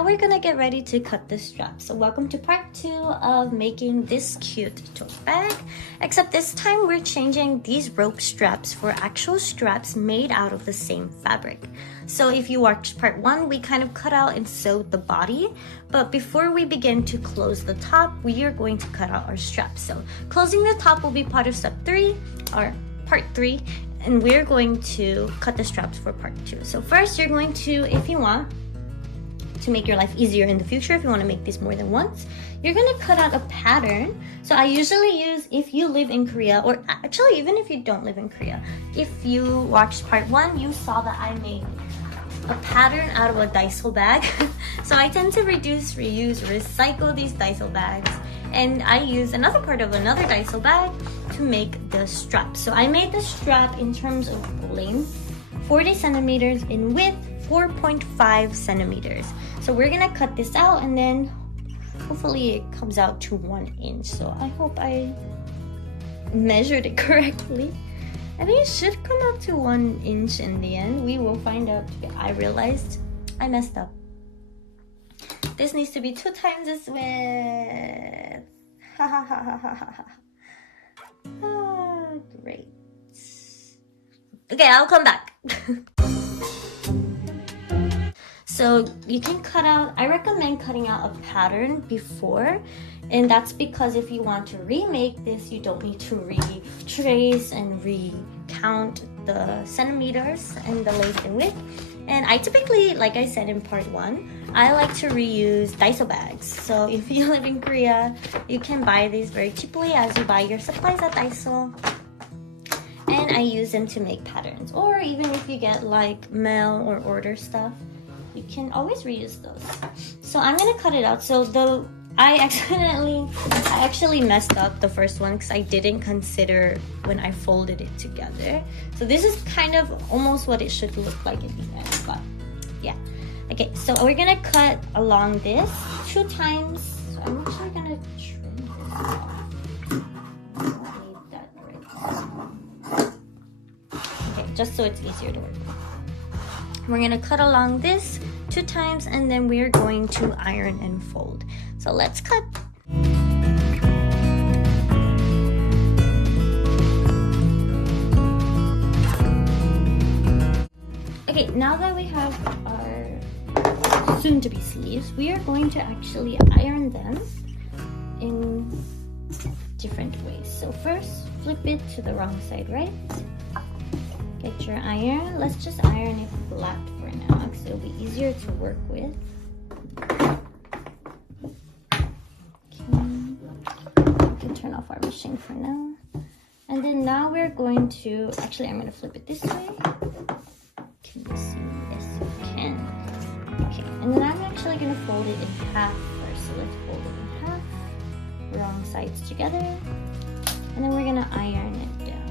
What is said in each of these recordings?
now we're gonna get ready to cut the strap. So welcome to part 2 of making this cute tote bag. Except this time we're changing these rope straps for actual straps made out of the same fabric. So if you watched part 1, we kind of cut out and sewed the body. But before we begin to close the top, we are going to cut out our straps. So closing the top will be part of step 3, or part 3. And we're going to cut the straps for part 2. So first you're going to, if you want to make your life easier in the future, if you want to make this more than once, you're going to cut out a pattern. So I usually use, if you live in Korea, or actually even if you don't live in Korea, if you watched part 1, you saw that I made a pattern out of a Daiso bag. So I tend to reduce, reuse, recycle these Daiso bags, and I use another part of another Daiso bag to make the strap. So I made the strap in terms of length 40 centimeters, in width 4.5 centimeters. So we're gonna cut this out and then hopefully it comes out to 1 inch. So I hope I measured it correctly. I think it should come out to 1 inch in the end. We will find out. I realized I messed up. This needs to be 2 times this width. Ha ha ha ha ha ha. Ah, great. Okay, I'll come back. So you can cut out, I recommend cutting out a pattern before, and that's because if you want to remake this, you don't need to retrace and recount the centimeters and the length and width. And I typically, like I said in part 1, I like to reuse Daiso bags. So if you live in Korea, you can buy these very cheaply as you buy your supplies at Daiso. And I use them to make patterns. Or even if you get like mail or order stuff, you can always reuse those. So I'm gonna cut it out. So I actually messed up the first one because I didn't consider when I folded it together. So this is kind of almost what it should look like in the end, but yeah. Okay, so we're gonna cut along this 2 times. So I'm actually gonna trim this off. I don't need that right. Okay, just so it's easier to work with. We're gonna cut along this 2 times and then we're going to iron and fold. So let's cut. Okay, now that we have our soon-to-be sleeves, we are going to actually iron them in different ways. So first, flip it to the wrong side, right? Get your iron. Let's just iron it flat for now because it'll be easier to work with. Turn off our machine for now. And then now we're going to, actually I'm going to flip it this way. Can you see? Yes, you can. Okay, and then I'm actually going to fold it in half first. So let's fold it in half. Wrong sides together. And then we're going to iron it down.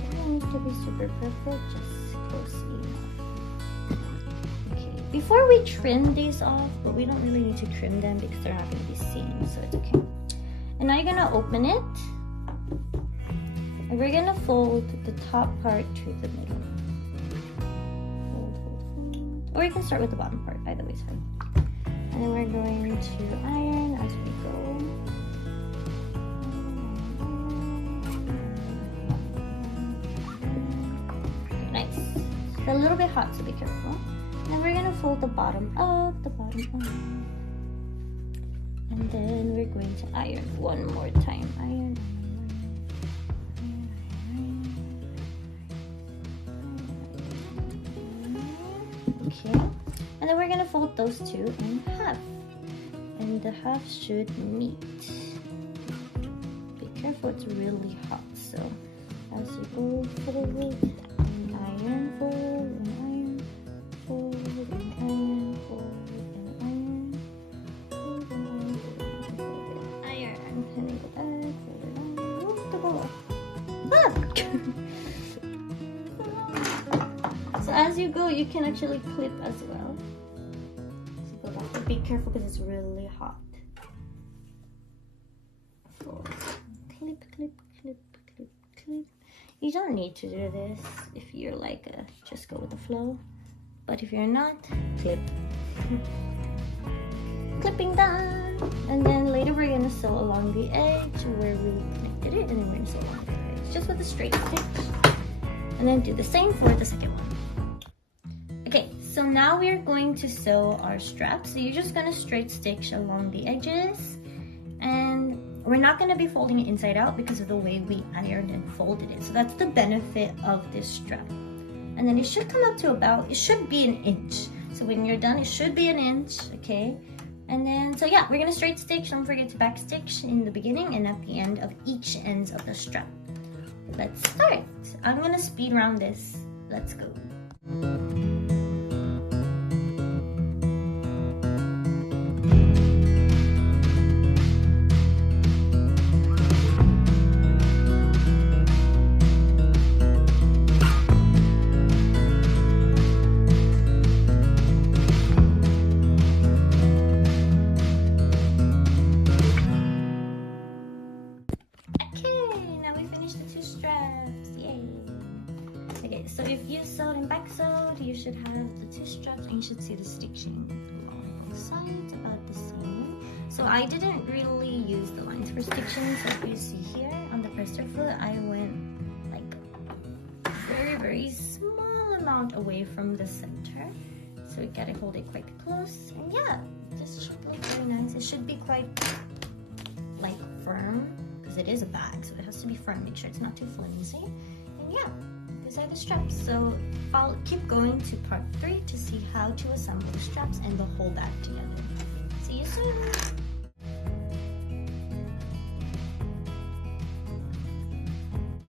It doesn't need to be super perfect, just close enough. Okay, before we trim these off, but we don't really need to trim them because they're not going to be seen, so it's okay. And now you're gonna open it, and we're gonna fold the top part to the middle. Fold, fold, fold. Or you can start with the bottom part, either way is fine. And then we're going to iron as we go. Okay, nice. It's a little bit hot, so be careful. And we're gonna fold the bottom up, the bottom up. And then we're going to iron one more time. Iron. Okay. And then we're going to fold those 2 in half. And the half should meet. Be careful, it's really hot. So as you go forward, and iron, forward, and iron, forward, and iron, forward. So as you go, you can actually clip as well. So go back, but be careful because it's really hot. Fold. Clip, clip, clip, clip, clip. You don't need to do this if you're like just go with the flow. But if you're not, clip. Clipping done. And then later we're gonna sew along the edge where we connected it, and then we're gonna sew along the edge just with a straight stitch. And then do the same for the second one. Okay, so now we're going to sew our straps. So you're just gonna straight stitch along the edges, and we're not gonna be folding it inside out because of the way we ironed and folded it. So that's the benefit of this strap. And then it should come up to about, it should be an inch. So when you're done, it should be an inch, okay? And then, so yeah, we're gonna straight stitch. Don't forget to back stitch in the beginning and at the end of each ends of the strap. Let's start. I'm gonna speed round this. Let's go. So if you sewed and back sewed, you should have the two straps, and you should see the stitching along both sides about the same. So I didn't really use the lines for stitching. So if you see here on the presser foot, I went like very small amount away from the center. So you gotta hold it quite close. And yeah, this should look very nice. It should be quite like firm because it is a bag, so it has to be firm. Make sure it's not too flimsy. And yeah. These are the straps. So I'll keep going to part 3 to see how to assemble the straps and the whole bag together. See you soon!